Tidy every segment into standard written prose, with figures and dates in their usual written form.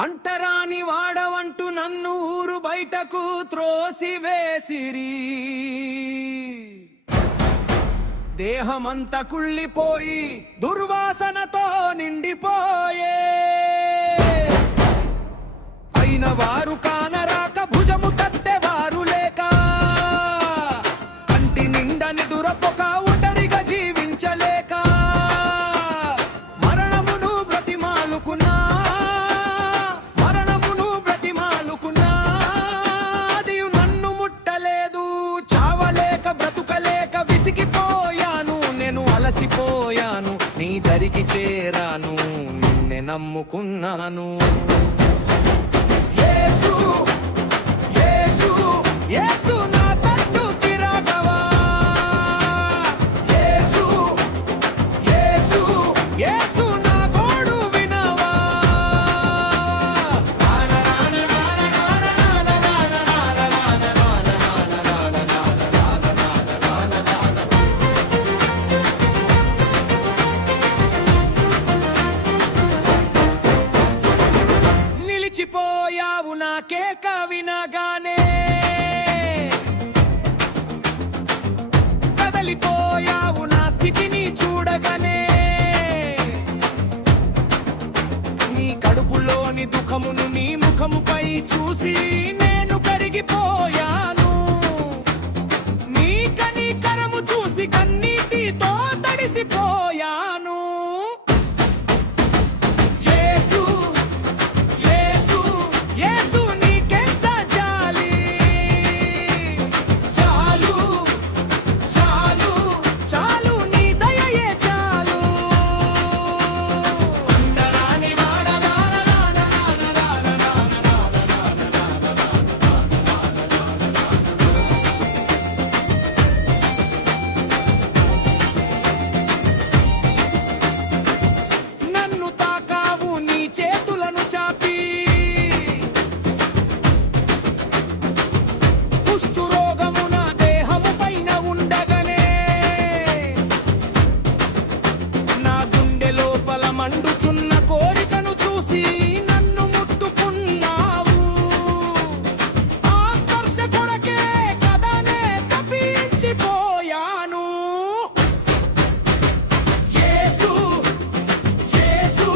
అంటరాని వాడవంటూ నన్ను ఊరు బయటకు త్రోసివేసిరి. దేహమంతా కుళ్ళిపోయి దుర్వాసనతో నిండిపోయే. అయిన వారు కానరాక భుజము తట్టేవారు లేక కంటి నిండా నిదురపొక ఒంటరిగా జీవించలేక మరణమును బ్రతిమాలుకున్నా అది నన్ను ముట్టలేదు. చావలేక బ్రతుకలేక విసిగిపోయాను, నేను అలసిపోయాను, నీ దరికి చేరాను, నిన్నే నమ్ముకున్నాను. యేసు యేసు యేసు నా తట్టు తిరగవా. యేసు యేసు యేసు నా గోడు వినవా. నిలిచిపోయావు నా కేక వినగానే, కదలిపోయావు నా స్థితిని చూడగానే. నీ కడుపులోని దుఃఖమును నీ ముఖముపై చూసి నేను కరిగిపోయాను. నీ కనికరము చూసి కన్నీటితో తడిసిపోయాను. యేసు యేసు యేసు నీకెంత జాలి. చాలు చాలు చాలు నీ దయయే చాలు. అంటరాని నన్ను తాకావు నీ చేతులను చాపి. కుష్ఠు రోగము నా దేహము పైన ఉండగానే నా గుండె లోపల మండుచున్న కోరికను చూసి నన్ను ముట్టుకున్నావు. ఆ స్పర్శ కొరకే కదనే తప్పించిపోయాను. యేసు యేసు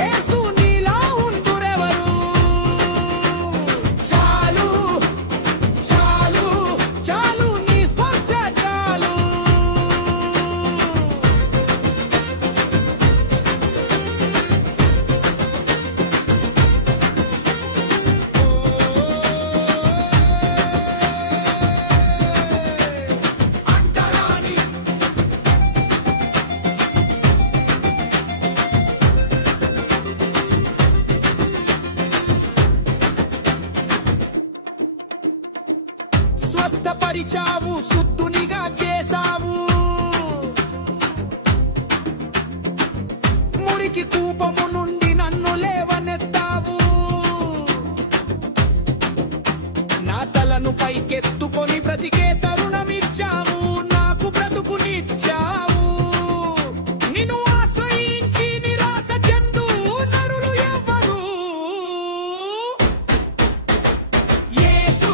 యేసు నీలా ఉందురెవరు. చాలు చాలు చాలు నీ స్పర్శ చాలు. అంటరాని స్వస్థపరిచావు, శుద్ధునిగా చేశావు. మురికి కూపము నుండి నన్ను లేవనెత్తావు. నా తలను పైకెత్తుకొని బ్రతికే తరుణమిచ్చావు, నాకు బ్రతుకునిచ్చావు. నిన్ను ఆశ్రయించి నిరాశ చెందు నరులు ఎవ్వరు. యేసు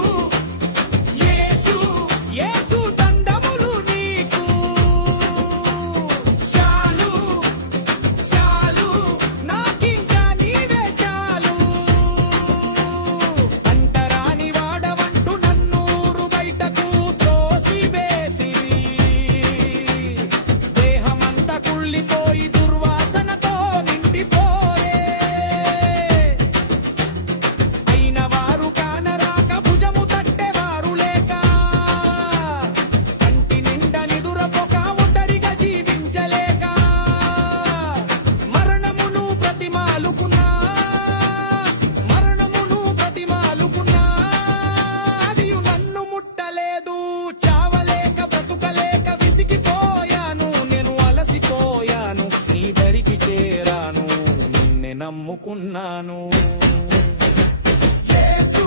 యేసు యేసు దండములు నీకు. చాలు చాలు నాకింకా నీవే చాలు. అంటరాని వాడవంటూ నన్ను ఊరు బయటకు త్రోసివేసిరి. దేహమంతా కుళ్ళిపోయి దుర్వాసనతో నిండిపోయే. అయిన వారు కానరాక భుజము తట్టేవారు లేక కంటి నిండా నిదురపొక ఒంటరిగా జీవించలేక మరణమును బ్రతిమాలుకున్నా అది నన్ను ముట్టలేదు. చావలేక బ్రతుకలేక విసిగిపోయాను, నేను అలసిపోయాను, నీ దరికి చేరాను, నిన్నే నమ్ముకున్నాను. యేసు